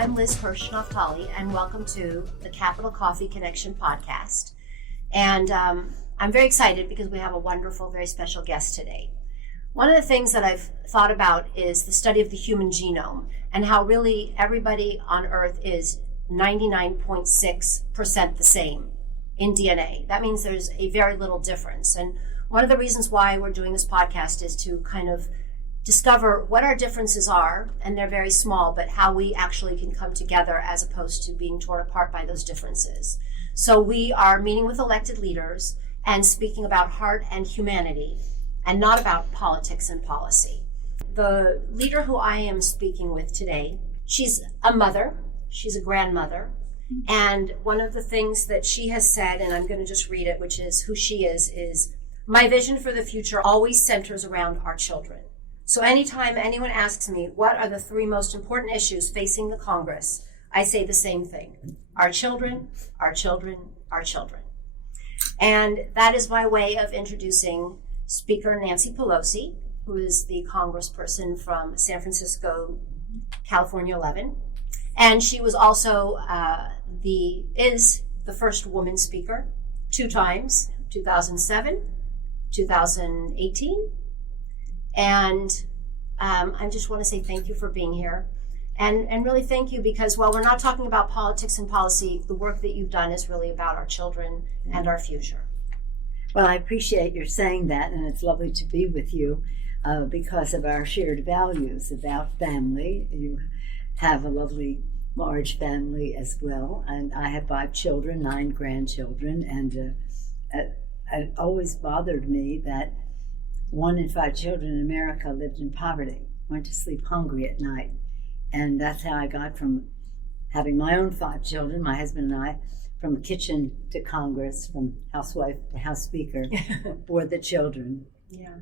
I'm Liz Hirsch-Naftali, and welcome to the Capital Coffee Connection podcast. And I'm very excited because we have a wonderful, very special guest today. One of the things that I've thought about is the study of the human genome and how really everybody on Earth is 99.6% the same in DNA. That means there's a very little difference. And one of the reasons why we're doing this podcast is to kind of discover what our differences are, and they're very small, but how we actually can come together as opposed to being torn apart by those differences. So we are meeting with elected leaders and speaking about heart and humanity and not about politics and policy. The leader who I am speaking with today, she's a mother, she's a grandmother, and one of the things that she has said, and I'm going to just read it, which is who she is, my vision for the future always centers around our children. So anytime anyone asks me, what are the three most important issues facing the Congress, I say the same thing. Our children, our children, our children. And that is my way of introducing Speaker Nancy Pelosi, who is the congressperson from San Francisco, California 11. And she was also is the first woman speaker 2 times, 2007, 2018. And I just want to say thank you for being here. And really thank you because while we're not talking about politics and policy, the work that you've done is really about our children and our future. Well, I appreciate your saying that, and it's lovely to be with you because of our shared values about family. You have a lovely, large family as well, and I have 5 children, 9 grandchildren, and it always bothered me that 1 in 5 children in America lived in poverty, went to sleep hungry at night. And that's how I got from having my own 5 children, my husband and I, from kitchen to Congress, from housewife to House Speaker for the children. Yeah.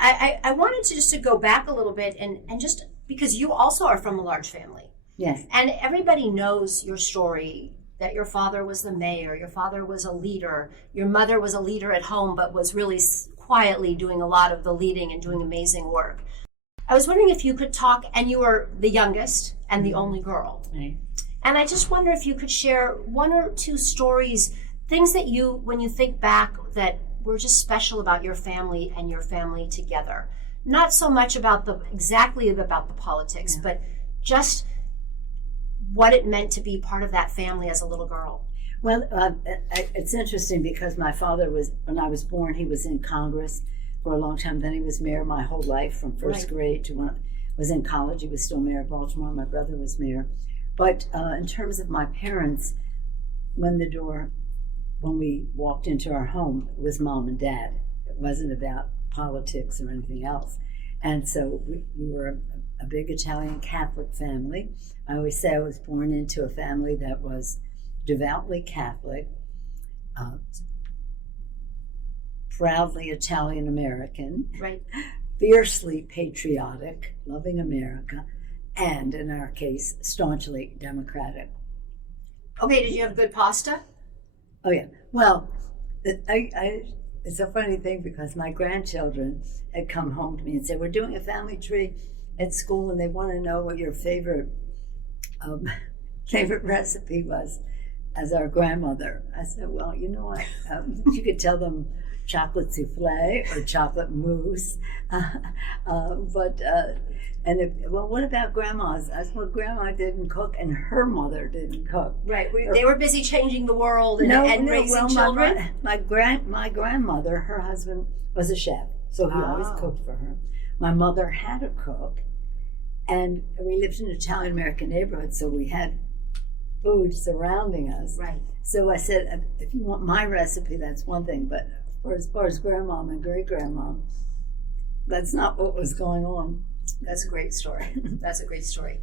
I wanted to just to go back a little bit and just because you also are from a large family. Yes. And everybody knows your story, that your father was the mayor, your father was a leader, your mother was a leader at home, but was really quietly doing a lot of the leading and doing amazing work. I was wondering if you could talk, and you were the youngest and the only girl. Right. And I just wonder if you could share 1 or 2 stories, things that you, when you think back, that were just special about your family and your family together. Not so much about exactly about the politics, but just what it meant to be part of that family as a little girl. Well, it's interesting because my father was, when I was born, he was in Congress for a long time. Then he was mayor my whole life from first grade to when I was in college. He was still mayor of Baltimore. My brother was mayor. But in terms of my parents, when we walked into our home, it was mom and dad. It wasn't about politics or anything else. And so we were a big Italian Catholic family. I always say I was born into a family that was devoutly Catholic, proudly Italian American, right, fiercely patriotic, loving America, and in our case, staunchly Democratic. Okay, did you have good pasta? Oh yeah. Well, it's a funny thing because my grandchildren had come home to me and said, "We're doing a family tree at school, and they want to know what your favorite recipe was." As our grandmother, I said, well, you know what? You could tell them chocolate souffle or chocolate mousse. What about grandma's? I said, well, grandma didn't cook and her mother didn't cook. Right. They were busy changing the world and raising children. My grandmother, her husband was a chef, so he always cooked for her. My mother had a cook, and we lived in an Italian American neighborhood, so we had food surrounding us. Right. So I said, if you want my recipe, that's one thing, but as far as grandmom and great-grandmom, that's not what was going on. That's a great story. That's a great story.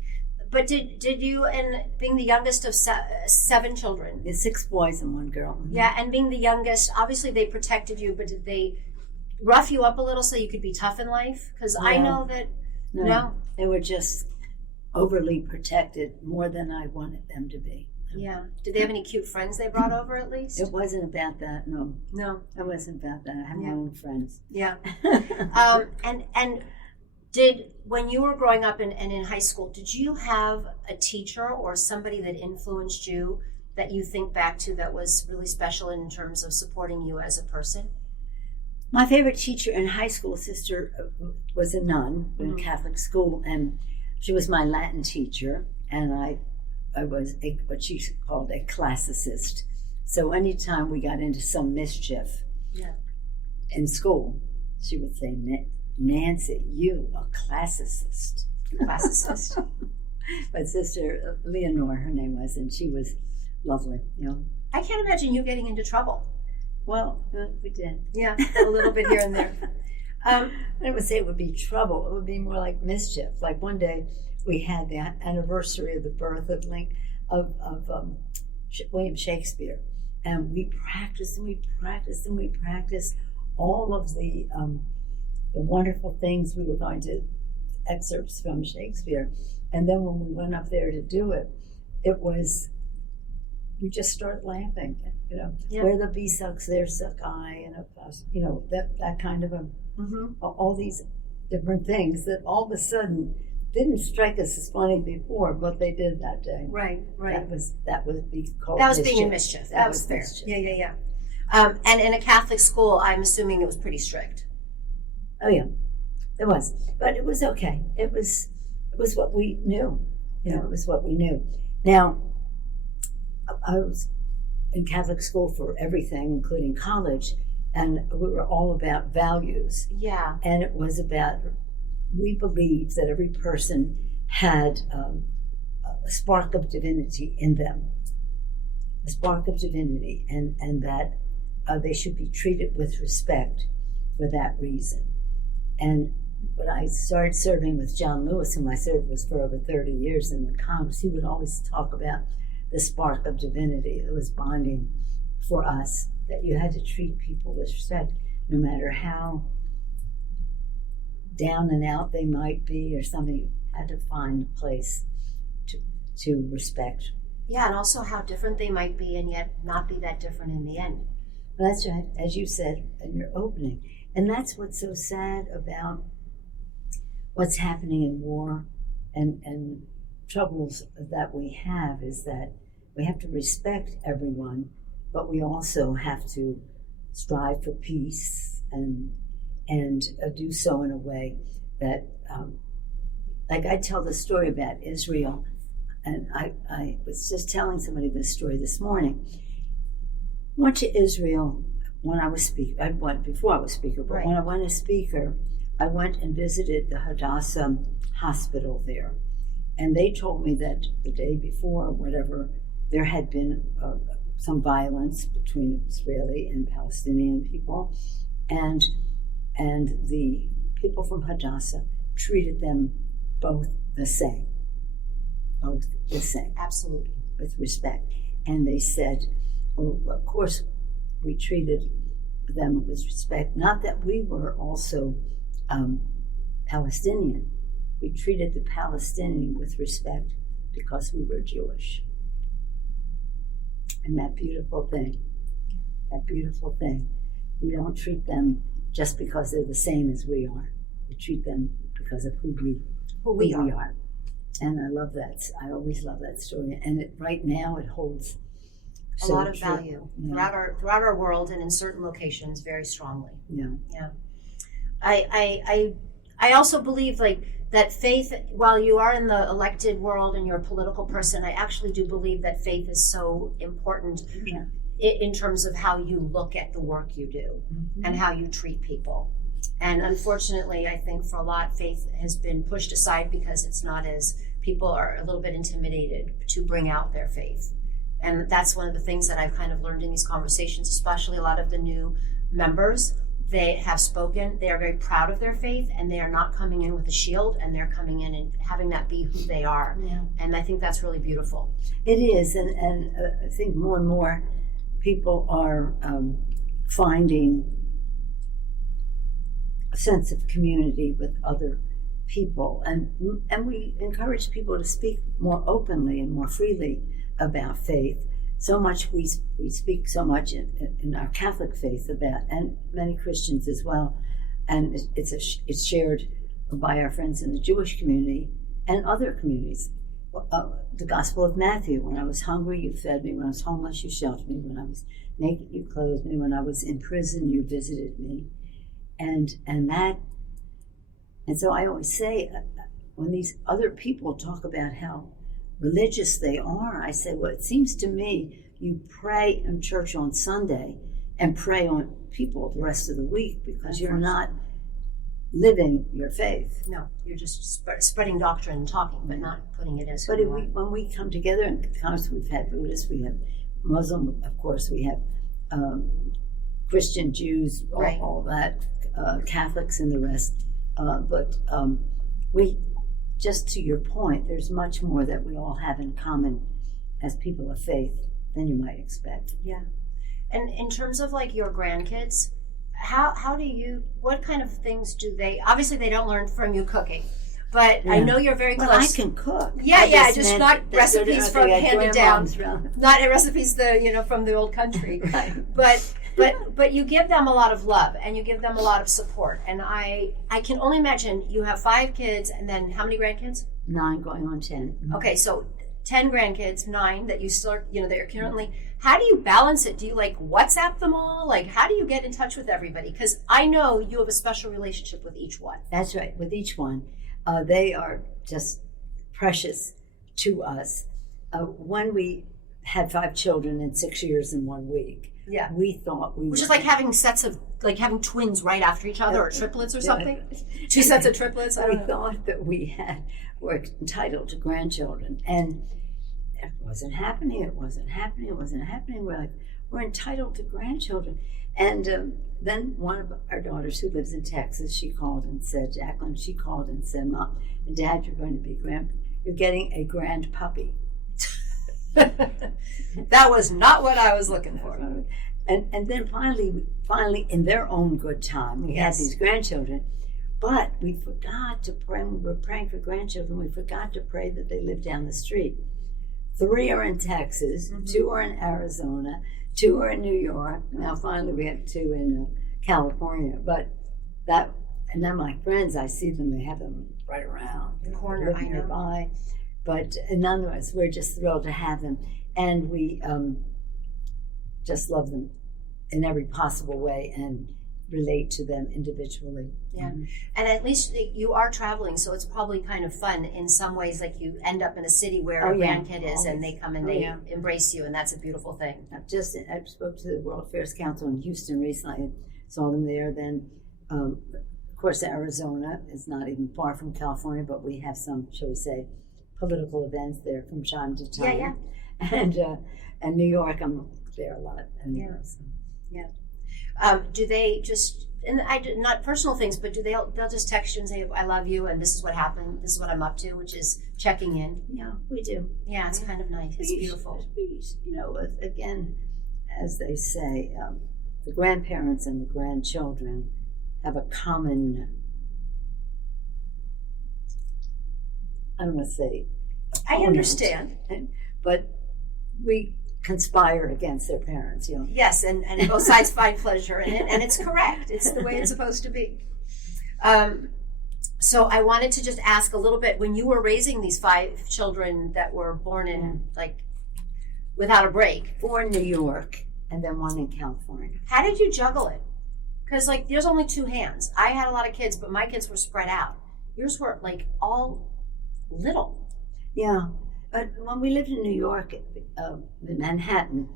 But did you, and being the youngest of 7 children? There's 6 boys and 1 girl. Yeah, and being the youngest, obviously they protected you, but did they rough you up a little so you could be tough in life? Because I know that, no. They were just overly protected, more than I wanted them to be. Yeah. Did they have any cute friends they brought over at least? It wasn't about that, no. No. It wasn't about that. I have my own friends. Yeah. And When you were growing up and in high school, did you have a teacher or somebody that influenced you that you think back to that was really special in terms of supporting you as a person? My favorite teacher in high school, sister, was a nun in Catholic school, and she was my Latin teacher, and I was what she called a classicist. So anytime we got into some mischief in school, she would say, Nancy, you a classicist. Classicist. But Sister Leonore, her name was, and she was lovely. I can't imagine you getting into trouble. Well, we did. Yeah, a little bit here and there. I would say it would be trouble. It would be more like mischief. Like one day, we had the anniversary of the birth of William Shakespeare, and we practiced all of the wonderful things we were going to excerpts from Shakespeare. And then when we went up there to do it, we just started laughing, where the bee sucks, there suck I, and that kind of all these different things that all of a sudden didn't strike us as funny before, but they did that day. Right. That was being called. That was being in mischief. That was fair. Mischief. Yeah. And in a Catholic school, I'm assuming it was pretty strict. Oh yeah, it was, but it was okay. It was what we knew. It was what we knew. Now, I was in Catholic school for everything, including college, and we were all about values. Yeah. And it was about, we believed that every person had a spark of divinity in them, and that they should be treated with respect for that reason. And when I started serving with John Lewis, whom I served with for over 30 years in the Congress, he would always talk about the spark of divinity that was bonding for us, that you had to treat people with respect, no matter how down and out they might be or something. You had to find a place to respect. Yeah, and also how different they might be, and yet not be that different in the end. Well, that's right, as you said in your opening. And that's what's so sad about what's happening in war and troubles that we have, is that we have to respect everyone, but we also have to strive for peace and do so in a way that, like I tell the story about Israel, and I was just telling somebody this story this morning. I went to Israel when I was speaker. I went before I was speaker, but when I went as speaker, I went and visited the Hadassah hospital there. And they told me that the day before, whatever, there had been some violence between Israeli and Palestinian people. And the people from Hadassah treated them both the same. Absolutely. With respect. And they said, well, of course, we treated them with respect. Not that we were also Palestinian. We treated the Palestinian with respect because we were Jewish. And that beautiful thing, we don't treat them just because they're the same as we are. We treat them because of who we are. And I love that. I always love that story. And right now it holds a lot of value throughout our world and in certain locations very strongly. Yeah. I also believe that faith, while you are in the elected world and you're a political person, I actually do believe that faith is so important in terms of how you look at the work you do and how you treat people. And unfortunately, I think for a lot, faith has been pushed aside because it's not as, people are a little bit intimidated to bring out their faith. And that's one of the things that I've kind of learned in these conversations, especially a lot of the new members. They have spoken, they are very proud of their faith, and they are not coming in with a shield, and they're coming in and having that be who they are. Yeah. And I think that's really beautiful. It is, and I think more and more people are finding a sense of community with other people, and we encourage people to speak more openly and more freely about faith. So much we speak so much in our Catholic faith about, and many Christians as well, and it's shared by our friends in the Jewish community and other communities. The Gospel of Matthew, when I was hungry, you fed me. When I was homeless, you sheltered me. When I was naked, you clothed me. When I was in prison, you visited me. And so I always say, when these other people talk about how religious they are, I say, well, it seems to me you pray in church on Sunday and pray on people the rest of the week because you're not living your faith. No, you're just spreading doctrine and talking, but not putting it as. But when we come together, and of course we've had Buddhists, we have Muslim, of course we have Christian, Jews, all that, Catholics and the rest. But we, just to your point, there's much more that we all have in common as people of faith than you might expect. Yeah. And in terms of like your grandkids, how do you, what kind of things do they, obviously they don't learn from you cooking, but I know you're very close. Well, I can cook. Just not recipes from handed down, not recipes from the old country. Right. But you give them a lot of love and you give them a lot of support. And I can only imagine you have 5 kids and then how many grandkids? 9 going on 10. Okay, so 10 grandkids, 9 that you still, that you're currently. How do you balance it? Do you like WhatsApp them all? Like, how do you get in touch with everybody? Because I know you have a special relationship with each one. That's right, with each one. They are just precious to us. When we had 5 children in 6 years in 1 week, we thought we Which is like having having twins right after each other or triplets or something. 2 sets of triplets. We thought that were entitled to grandchildren. And it wasn't happening. We're entitled to grandchildren. And then one of our daughters who lives in Texas, she called and said, Jacqueline, Mom and Dad, you're getting a grand puppy. That was not what I was looking for. And then finally, in their own good time, we had these grandchildren. But we forgot to pray. When we were praying for grandchildren, we forgot to pray that they live down the street. 3 are in Texas, 2 are in Arizona, 2 are in New York. Now finally we have 2 in California. And then my friends, I see them, they have them right around the corner, I know. Nearby. But nonetheless, we're just thrilled to have them. And we just love them in every possible way and relate to them individually. Yeah. And at least you are traveling, so it's probably kind of fun in some ways, like you end up in a city where a grandkid is and they come and they embrace you, and that's a beautiful thing. I spoke to the World Affairs Council in Houston recently. I saw them there. Then, of course, Arizona is not even far from California, but we have some, shall we say, political events there from time to time. And New York, I'm there a lot. Do they just, and not personal things, but they'll just text you and say, I love you, and this is what happened, this is what I'm up to, which is checking in? Yeah, we do. Yeah, it's kind of nice. It's beautiful. Again, as they say, the grandparents and the grandchildren have a common, I don't want to say opponent, I understand. But we conspire against their parents, Yes, and both sides find pleasure in it, and it's correct. It's the way it's supposed to be. So I wanted to just ask a little bit, when you were raising these 5 children that were born in, without a break. 4 in New York, and then 1 in California. How did you juggle it? Because, there's only 2 hands. I had a lot of kids, but my kids were spread out. Yours were, all little. Yeah. But when we lived in New York, in Manhattan,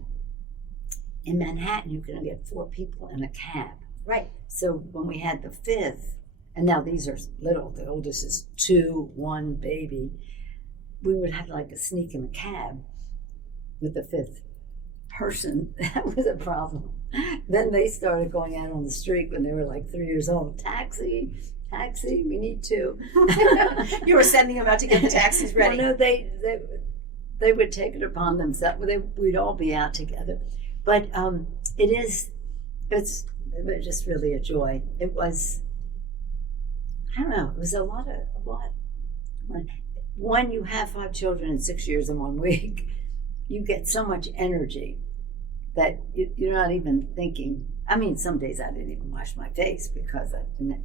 you can get 4 people in a cab. Right. So when we had the 5th, and now these are little, the oldest is 2, 1 baby, we would have a sneak in a cab with the 5th person. That was a problem. Then they started going out on the street when they were 3 years old. Taxi, we need 2. You were sending them out to get the taxis ready. Well, no, they would take it upon themselves. We'd all be out together. But it's just really a joy. It was, I don't know, it was a lot. When you have 5 children in 6 years in 1 week, you get so much energy that you're not even thinking. I mean, some days I didn't even wash my face because I didn't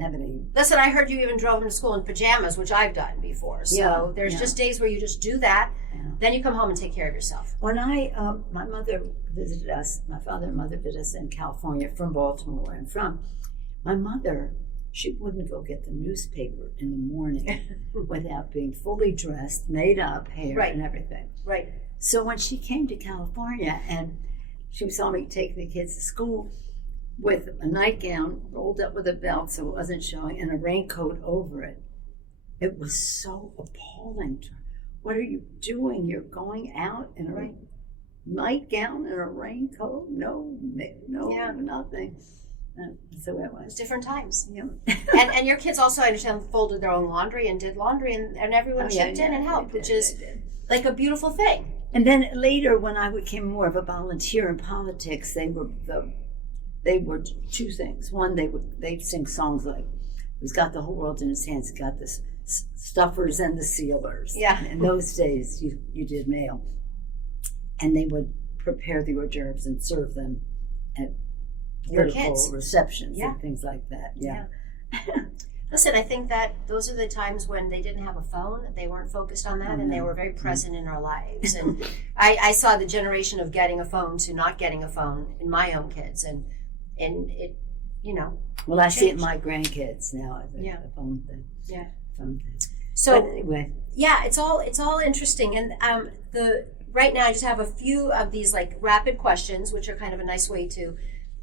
have any. Listen, I heard you even drove him to school in pajamas, which I've done before. So there's just days where you just do that. Yeah. Then you come home and take care of yourself. When my mother visited us, my father and mother visited us in California from Baltimore, where I'm from. My mother, she wouldn't go get the newspaper in the morning without being fully dressed, made up, hair, and everything. Right. So when she came to California and she saw me taking the kids to school with a nightgown rolled up with a belt so it wasn't showing and a raincoat over it, it was so appalling to her. What are you doing? You're going out in a nightgown and a raincoat? No, nothing. So it was different times. Yeah. and your kids also, I understand, folded their own laundry and did laundry, and everyone chipped in and helped, which is like a beautiful thing. And then later, when I became more of a volunteer in politics, they were two things. One, they'd sing songs like, "He's got the whole world in his hands. He's got the stuffers and the sealers." Yeah. In those days, you did mail, and they would prepare the hors d'oeuvres and serve them at political receptions and things like that. Yeah. Listen, I think that those are the times when they didn't have a phone, they weren't focused on that, and they were very present in our lives. And I saw the generation of getting a phone to not getting a phone in my own kids, and it, Well, I see it in my grandkids now. The phone thing. Yeah. Phone thing. So but anyway. Yeah, it's all interesting, and right now I just have a few of these like rapid questions, which are kind of a nice way to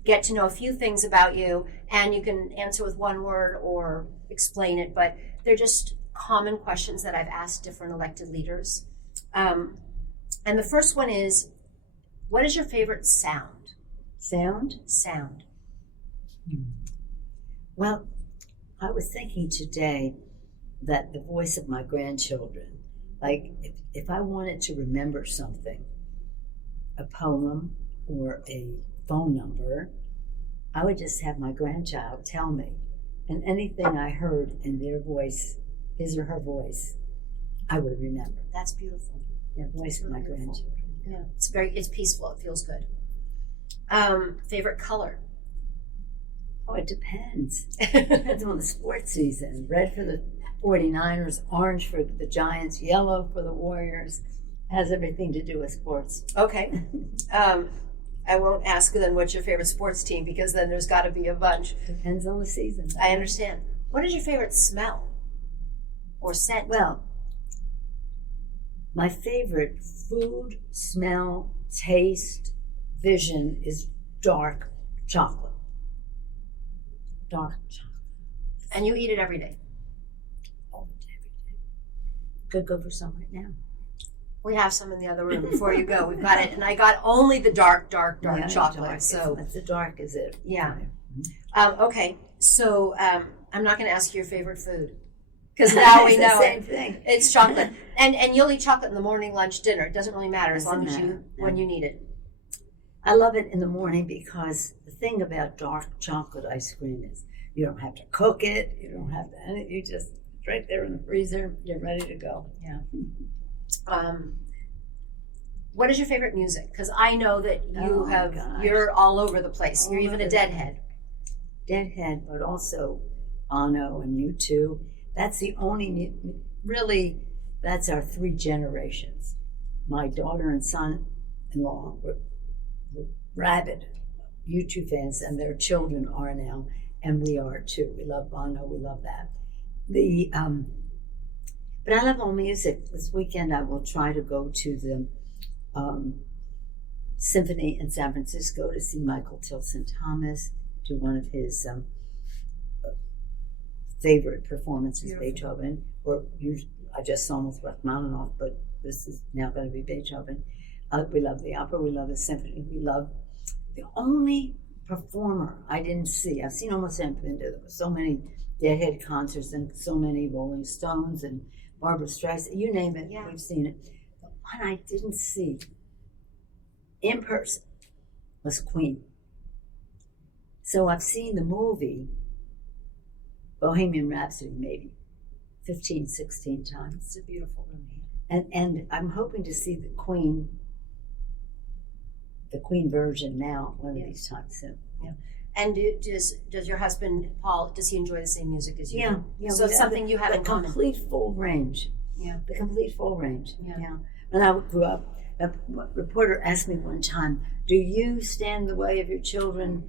get to know a few things about you, and you can answer with one word or explain it, but they're just common questions that I've asked different elected leaders. And the first one is, what is your favorite sound? Sound? Sound. Well, I was thinking today that the voice of my grandchildren, like if I wanted to remember something, a poem or a phone number, I would just have my grandchild tell me. And anything I heard in their voice, his or her voice, I would remember. That's beautiful. The voice of my grandchildren. Yeah, it's peaceful. It feels good. Favorite color? Oh, it depends. Depends on the sports season. Red for the 49ers, orange for the Giants, yellow for the Warriors. Has everything to do with sports. Okay. I won't ask then what's your favorite sports team, because then there's got to be a bunch. Depends on the season. I understand. What is your favorite smell or scent? Well, my favorite food, smell, taste, vision is dark chocolate. Dark chocolate. And you eat it every day? All the day, every day. Could go for some right now. We have some in the other room before you go. We've got it, and I got only the dark chocolate. Dark. So it's the dark is it? Yeah. Okay. So I'm not going to ask you your favorite food, because now we know the same thing. It's chocolate, and you'll eat chocolate in the morning, lunch, dinner. It doesn't really matter as long as when you need it. I love it in the morning because the thing about dark chocolate ice cream is you don't have to cook it. You don't have to. You just it's right there in the freezer. You're ready to go. Yeah. What is your favorite music? Because I know that you're all over the place. You're even a Deadhead. Deadhead, but also Bono and U2. That's the only, really, that's our three generations. My daughter and son-in-law were rabid U2 fans, and their children are now, and we are too. We love Bono, we love that. But I love all music. This weekend I will try to go to the symphony in San Francisco to see Michael Tilson Thomas do one of his favorite performances, Beethoven. I just saw him with Rachmaninoff, but this is now going to be Beethoven. We love the opera. We love the symphony. We love the only performer I didn't see. I've seen almost everything. There were so many Deadhead concerts and so many Rolling Stones and Barbra Streisand, you name it, we've seen it. The one I didn't see in person was Queen. So I've seen the movie Bohemian Rhapsody maybe 15, 16 times. It's a beautiful movie. And I'm hoping to see the Queen the Queen version now one of these times. So. Yeah. And does your husband Paul? Does he enjoy the same music as you? Yeah. So it's something you have in common. The complete full range. Yeah. The complete full range. Yeah. When I grew up, a reporter asked me one time, "Do you stand in the way of your children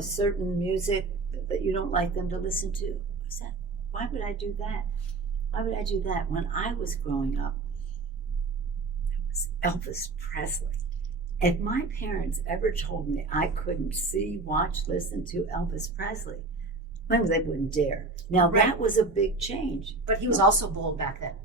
certain music that you don't like them to listen to?" I said, "Why would I do that? Why would I do that?" When I was growing up, it was Elvis Presley. If my parents ever told me I couldn't see, watch, listen to Elvis Presley, maybe they wouldn't dare. Now, that was a big change. But he was also bold back then.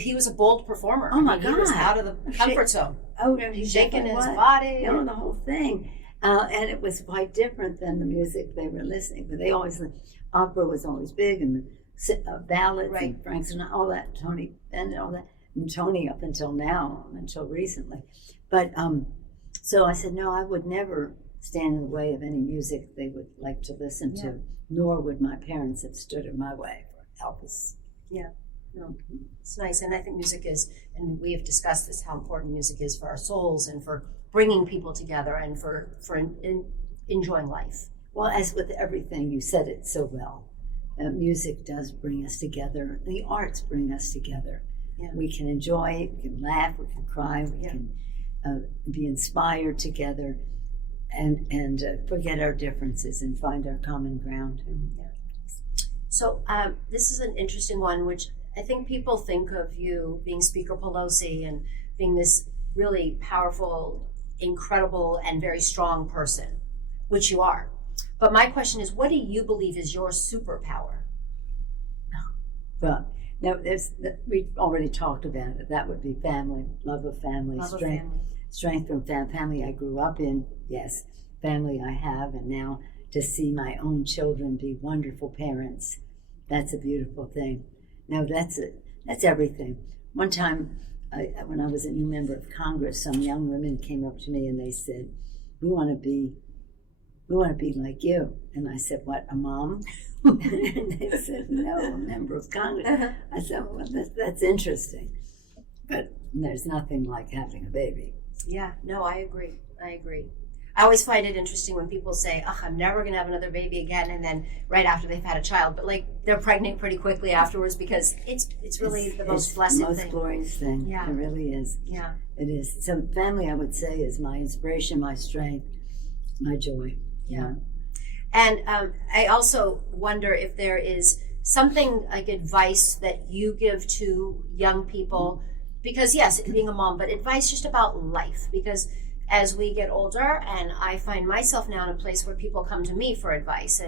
He was a bold performer. Oh, my God. He was out of the comfort zone. Oh, no, he shaking his body. You know, the whole thing. And it was quite different than the music they were listening. But they always, opera was always big, and ballads, and Frank Sinatra, all that, Tony Bennett, all that. And Tony up until now, until recently. But so I said, no, I would never stand in the way of any music they would like to listen to, nor would my parents have stood in my way for Elvis. Yeah, no, it's nice. And I think music is, and we have discussed this, how important music is for our souls and for bringing people together and for enjoying life. Well, as with everything, you said it so well. Music does bring us together. The arts bring us together. Yeah. We can enjoy, we can laugh, we can cry, we can be inspired together and forget our differences and find our common ground. Yeah. So this is an interesting one, which I think people think of you being Speaker Pelosi and being this really powerful, incredible, and very strong person, which you are. But my question is, what do you believe is your superpower? Well, now, we already talked about it. That would be family, love of family, strength from family I grew up in. Yes, family I have, and now to see my own children be wonderful parents, that's a beautiful thing. Now, that's it. That's everything. One time, when I was a new member of Congress, some young women came up to me and they said, "We want to be like you." And I said, "What, a mom?" And they said, "No, a member of Congress." I said, "Well, that's interesting. But there's nothing like having a baby." Yeah, no, I agree. I always find it interesting when people say, "Oh, I'm never going to have another baby again," and then right after they've had a child, but like they're pregnant pretty quickly afterwards because it's really the most blessed thing. It's the most glorious thing. Yeah. It really is. Yeah. It is. So family, I would say, is my inspiration, my strength, my joy. Yeah. And I also wonder if there is something like advice that you give to young people, because yes, being a mom, but advice just about life, because as we get older, and I find myself now in a place where people come to me for advice,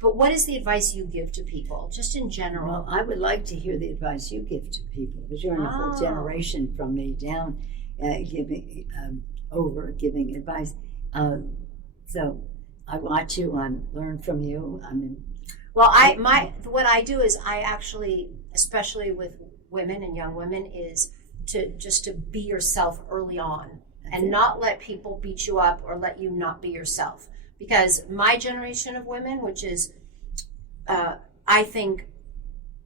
but what is the advice you give to people, just in general? Well, I would like to hear the advice you give to people, because you're in a whole generation from me down, giving advice. So I watch you, I learn from you. What I do is I actually, especially with women and young women, is to be yourself early on. And not let people beat you up or let you not be yourself. Because my generation of women, which is, I think,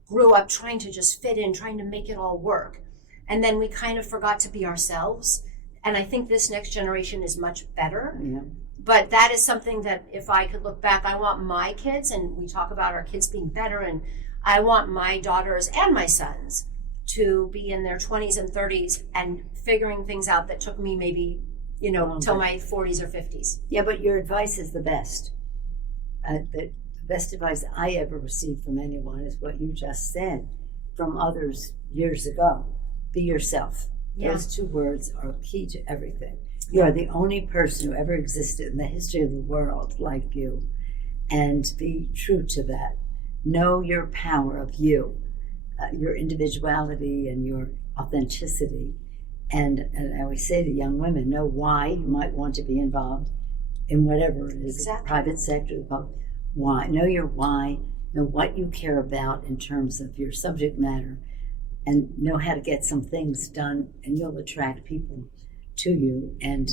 grew up trying to just fit in, trying to make it all work. And then we kind of forgot to be ourselves. And I think this next generation is much better. Yeah. But that is something that if I could look back, I want my kids, and we talk about our kids being better, and I want my daughters and my sons to be in their 20s and 30s and figuring things out that took me maybe, till my 40s or 50s. Yeah, but your advice is the best. The best advice I ever received from anyone is what you just said from others years ago. Be yourself. Yeah. Those two words are key to everything. You are the only person who ever existed in the history of the world like you. And be true to that. Know your power of you. Your individuality and your authenticity. And I always say to young women, know why you might want to be involved in whatever it is, the private sector, why. Know your why, know what you care about in terms of your subject matter, and know how to get some things done, and you'll attract people to you. And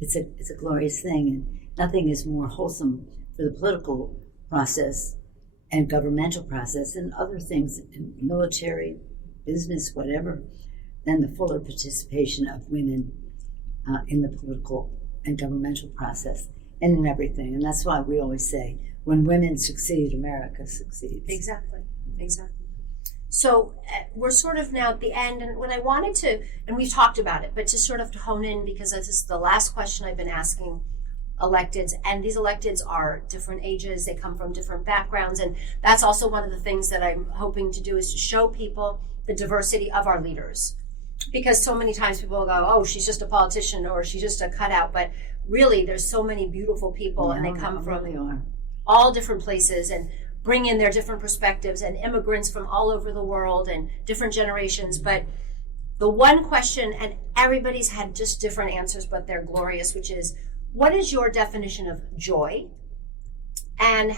it's a glorious thing, and nothing is more wholesome for the political process and governmental process and other things in military, business, whatever, than the fuller participation of women in the political and governmental process and in everything. And that's why we always say, when women succeed, America succeeds. Exactly. So we're sort of now at the end, and what I wanted to, and we've talked about it, but to sort of hone in, because this is the last question I've been asking electeds, and these electeds are different ages, they come from different backgrounds, and that's also one of the things that I'm hoping to do, is to show people the diversity of our leaders. Because so many times people go, oh, she's just a politician, or she's just a cutout, but really there's so many beautiful people, and they come from all different places and bring in their different perspectives, and immigrants from all over the world and different generations. But the one question, and everybody's had just different answers, but they're glorious, which is, what is your definition of joy? And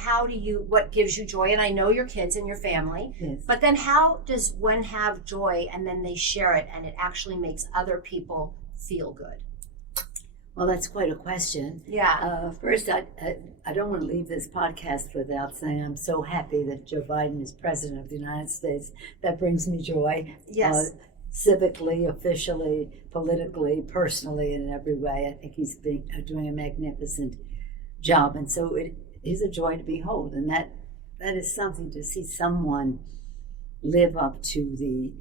what gives you joy? And I know your kids and your family, yes. But then how does one have joy and then they share it and it actually makes other people feel good? Well, that's quite a question. Yeah. First, I don't want to leave this podcast without saying I'm so happy that Joe Biden is president of the United States. That brings me joy. Yes. Civically, officially, politically, personally, in every way. I think he's doing a magnificent job. And so it is a joy to behold. And that is something, to see someone live up to the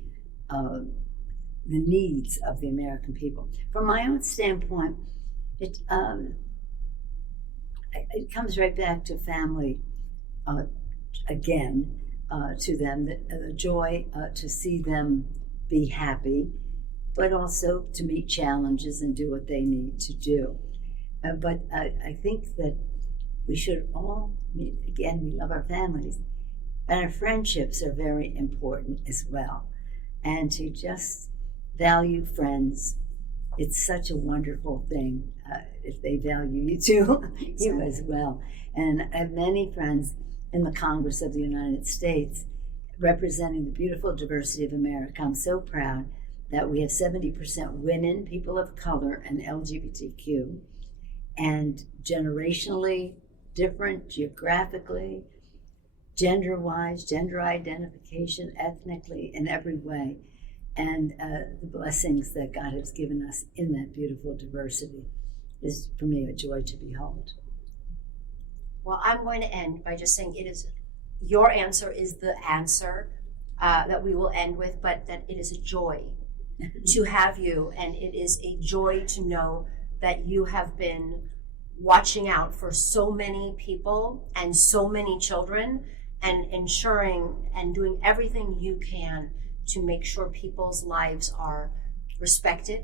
needs of the American people. From my own standpoint, it comes right back to family again, to them, the joy to see them be happy, but also to meet challenges and do what they need to do. But I think that we should all, again, we love our families, and our friendships are very important as well. And to just value friends, it's such a wonderful thing if they value you too, you as well. And I have many friends in the Congress of the United States representing the beautiful diversity of America. I'm so proud that we have 70% women, people of color, and LGBTQ, and generationally different, geographically, gender-wise, gender identification, ethnically, in every way. And the blessings that God has given us in that beautiful diversity is, for me, a joy to behold. Well, I'm going to end by just saying your answer is the answer that we will end with, but that it is a joy to have you, and it is a joy to know that you have been watching out for so many people and so many children, and ensuring and doing everything you can to make sure people's lives are respected,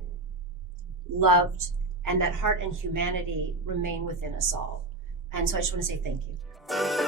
loved, and that heart and humanity remain within us all. And so I just want to say thank you.